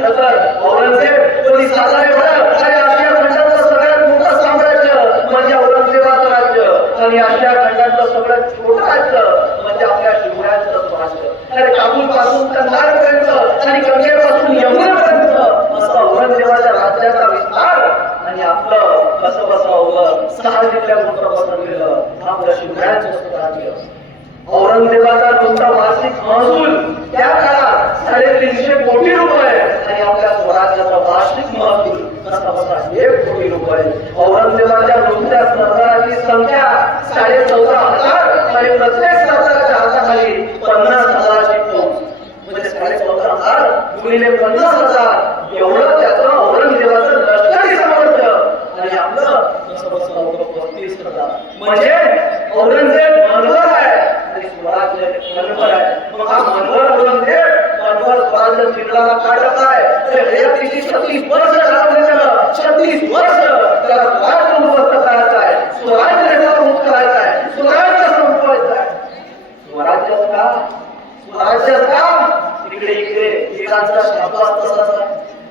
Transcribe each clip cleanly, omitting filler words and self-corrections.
खरं तर औरंगजेब कोणी साधारे म्हणत आणि आशिया खंडातलं सगळ्यात मोठं साम्राज्य म्हणजे औरंगजेबाचं राज्य आणि आशिया खंडातलं सगळ्यात छोटं राज्य म्हणजे आपल्या शिवरायांचं स्वराज्य. अरे काबूल पासून कंधार पर्यंत आणि गंगेपासून यमुनेपर्यंत असं औरंगजेबाच्या राज्याचा विस्तार आणि आपलं कसं बसवलं 6 जिल्ह्यात पसरलेलं आपलं शिवरायांचं स्वराज्य. औरंगजेबाचा नुसता वार्षिक महसूल त्या काळात 350 कोटी रुपये आणि आपल्या स्वराज्याचा वार्षिक महसूल कसा बसा 1 कोटी रुपये. औरंगजेबाच्या नुसत्या सरदाराची संख्या 14,500 आणि प्रत्येक सरदाराच्या हाताखाली 50,000ची फौज म्हणजे 14,500 गुणिले 50,000 एवढं त्याचं औरंगजेबाचं लष्करी सामर्थ्य आणि आपलं कसं बसलं होतं 35,000. म्हणजे औरंगजेब मनोहर आहे आणि स्वराज्य मनोहर आहे. मग हा मनोहर औरंगजेब मनोहर स्वराज्य जिंकला काढत आहे. त्याची 36 वर्ष घालवली त्याला. 36 वर्ष त्याला स्वराज्य उद्ध्वस्त करायचं आहे, स्वराज्य नेतामुक्त करायचं आहे, स्वराज्य संपवायचं आहे. स्वराज्य का स्वराज्य का इकडे इकडे इराणचा शाबास तसाच आहे,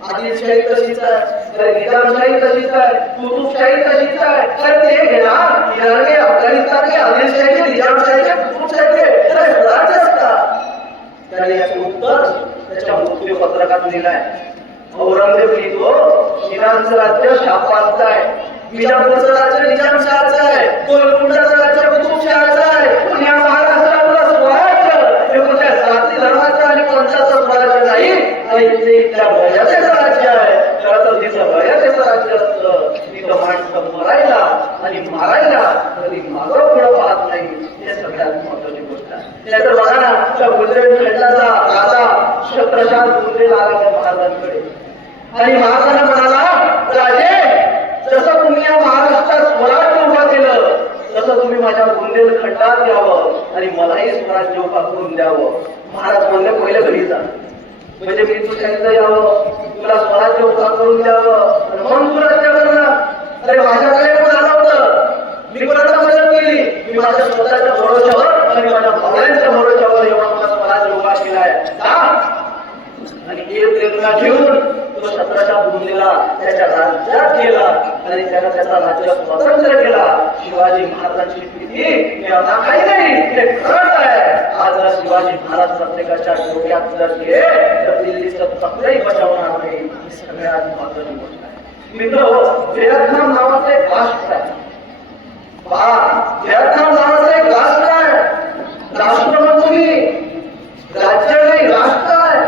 आदिलशाही तशीच आहे, निजामशाही तशीच आहे, कुतुबशाही तशीच आहे. तर ते घेणार इराणने अफगाणिस्तानने आदिलशाही निजामशाही कुतुबशाही स्वराज्य का. त्याने याचं उत्तर त्याच्या मृत्यू पत्रकात दिलंय. औरंगजेब लिहितो इराणचं राज्य शाबासचं आहे, विजापूरचं राज्य निजामशाहाचं आहे, गोलकुंडाचं राज्य कुतुबशहाचं आहे. पण या महाराष्ट्रातलं स्वराज्य हे कोणत्या जाती धर्माचं आणि पंथाचं स्वराज्य नाही आणि ते इथल्या मर्यादेचं राज्य आहे. खरं तर तिथं मर्यादेचं राज्य असतं तिथं माणसं मरायला आणि मारायला कधी मागं पुढं पाहत नाही. हे सगळ्यात महत्वाची गोष्ट आहे. त्याचं बघा ना त्या बुंदेलखंड खंडाचा राजा छत्रसाल बुंदेल आला त्या महाराजांकडे आणि महाराजांना म्हणाला, राजे जसं तुम्ही या महाराष्ट्रात स्वराज्य उभा केलं तसं तुम्ही माझ्या बुंदेलखंडात यावं आणि मलाही स्वराज्य उभा करून द्यावं. महाराज म्हणले पहिले घरी जा, म्हणजे मी तुझ्या इथं यावं, तुला स्वराज्य उभा करून द्यावं, मग स्वराज्य करणं. अरे माझ्याकडे पण आलं होतं, मी कोणाला मदत केली, मी माझ्या स्वतःच्या भरोशावर आणि माझ्या भावड्यांच्या भरोशावर एवढा मला स्वराज्य उभा केलाय का. आणि एक प्रेरणा घेऊन तो छत्रसाल बुंदेला त्याच्या राज्यात गेला आणि त्याला त्याचा राज्य स्वतंत्र केला. शिवाजी महाराजांची स्थिती यांना काही नाही, ते खरंच आहे. आज जर शिवाजी महाराज प्रत्येकाच्या डोक्यात जर गेले तर दिल्लीचं तक्रारी बजावणार नाही. ही सगळ्यात महत्वाची गोष्ट आहे. मित्र व्हिएतनाम नावाचं एक राष्ट्र आहे. व्हिएतनाम नावाचं एक राष्ट्र आहे. राष्ट्र म्हणजे राज्य नाही, राष्ट्र आहे.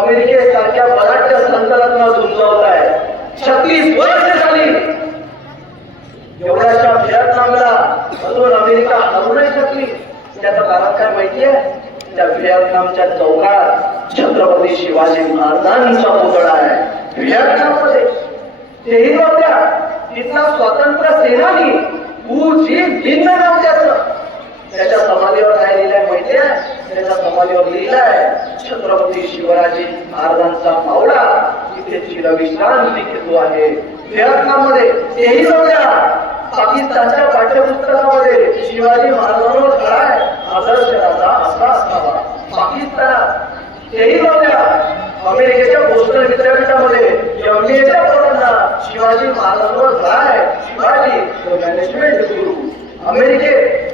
अमेरिकेसारख्या बलाढ्य संतरत्न झुंजवत आहे. 36 वर्ष झाली एवढ्याशा व्हिएतनामला अजून अमेरिका हरवू नाही शकली. त्याचं कारण काय माहितीये, त्या व्हिएतनामच्या चौकात छत्रपती शिवाजी महाराजांचा पुतळा आहे. व्हिएतनाममध्ये तेही नव्हत्या, तिथला स्वातंत्र्य सेनानी हू जी मिन नाव त्याचं. त्याच्या समाधीवर काय लिहिलंय माहितीये, त्याच्या समाधीवर लिहिलंय छत्रपती शिवाजी महाराजांचा मावळा तिथे चिरविश्रांती घेतो आहे. व्हिएतनाम मध्ये तेही नव्हत्या. पाकिस्तानच्या पाठ्यपुस्तकामध्ये शिवाजी महाराजांवर काय आदर्श राजा असा असावा. पाकिस्तानात तेही नव्हत्या. अमेरिकेच्या बोस्टन विद्यापीठामध्ये एमबीएच्या पोरांना शिवाजी महाराजांवर काय शिवाजी मॅनेजमेंट गुरु. अमेरिकेत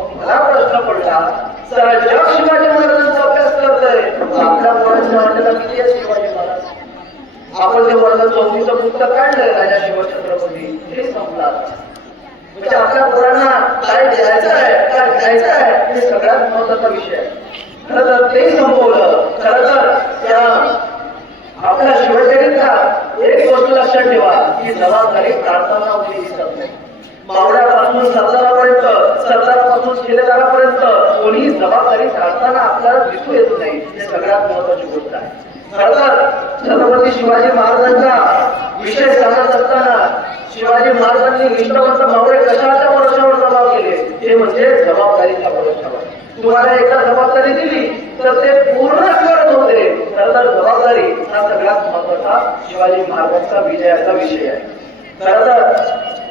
मला प्रश्न पडला, सारा जग शिवाजी महाराजांचा अभ्यास करतोय, आपल्या पोरांच्या वाट्याला किती आहे शिवाजी महाराज. आपण जे वर्ग 4चं पुस्तक काढलंय राजा शिवछत्रपती हे संपलं. म्हणजे आपल्या पोरांना काय द्यायचं आहे काय घ्यायचं आहे हे सगळ्यात महत्वाचा विषय आहे. खरं तर ते संपवलं. खरं तर त्या आपल्या शिवचरित्रात एक गोष्ट लक्षात ठेवा की जबाबदारी प्रार्थना होती दिसत नाही. मावळ्यापासून सरदारापासून शिलेदारापर्यंत कोणीही जबाबदारी काढताना आपल्याला दिसू येत नाही. हे सगळ्यात महत्वाची गोष्ट आहे. खरं तर छत्रपती शिवाजी महाराजांचा विषय सांगत असताना शिवाजी महाराजांनी निष्ठावंत मावळे कशाच्या भरोशावर प्रभाव केले, ते म्हणजे जबाबदारीच्या भरोशावर. तुम्हाला एकदा जबाबदारी दिली तर ते पूर्ण करत होते. खरं तर जबाबदारी हा सगळ्यात महत्वाचा शिवाजी महाराजांचा विजयाचा विषय आहे. खरं तर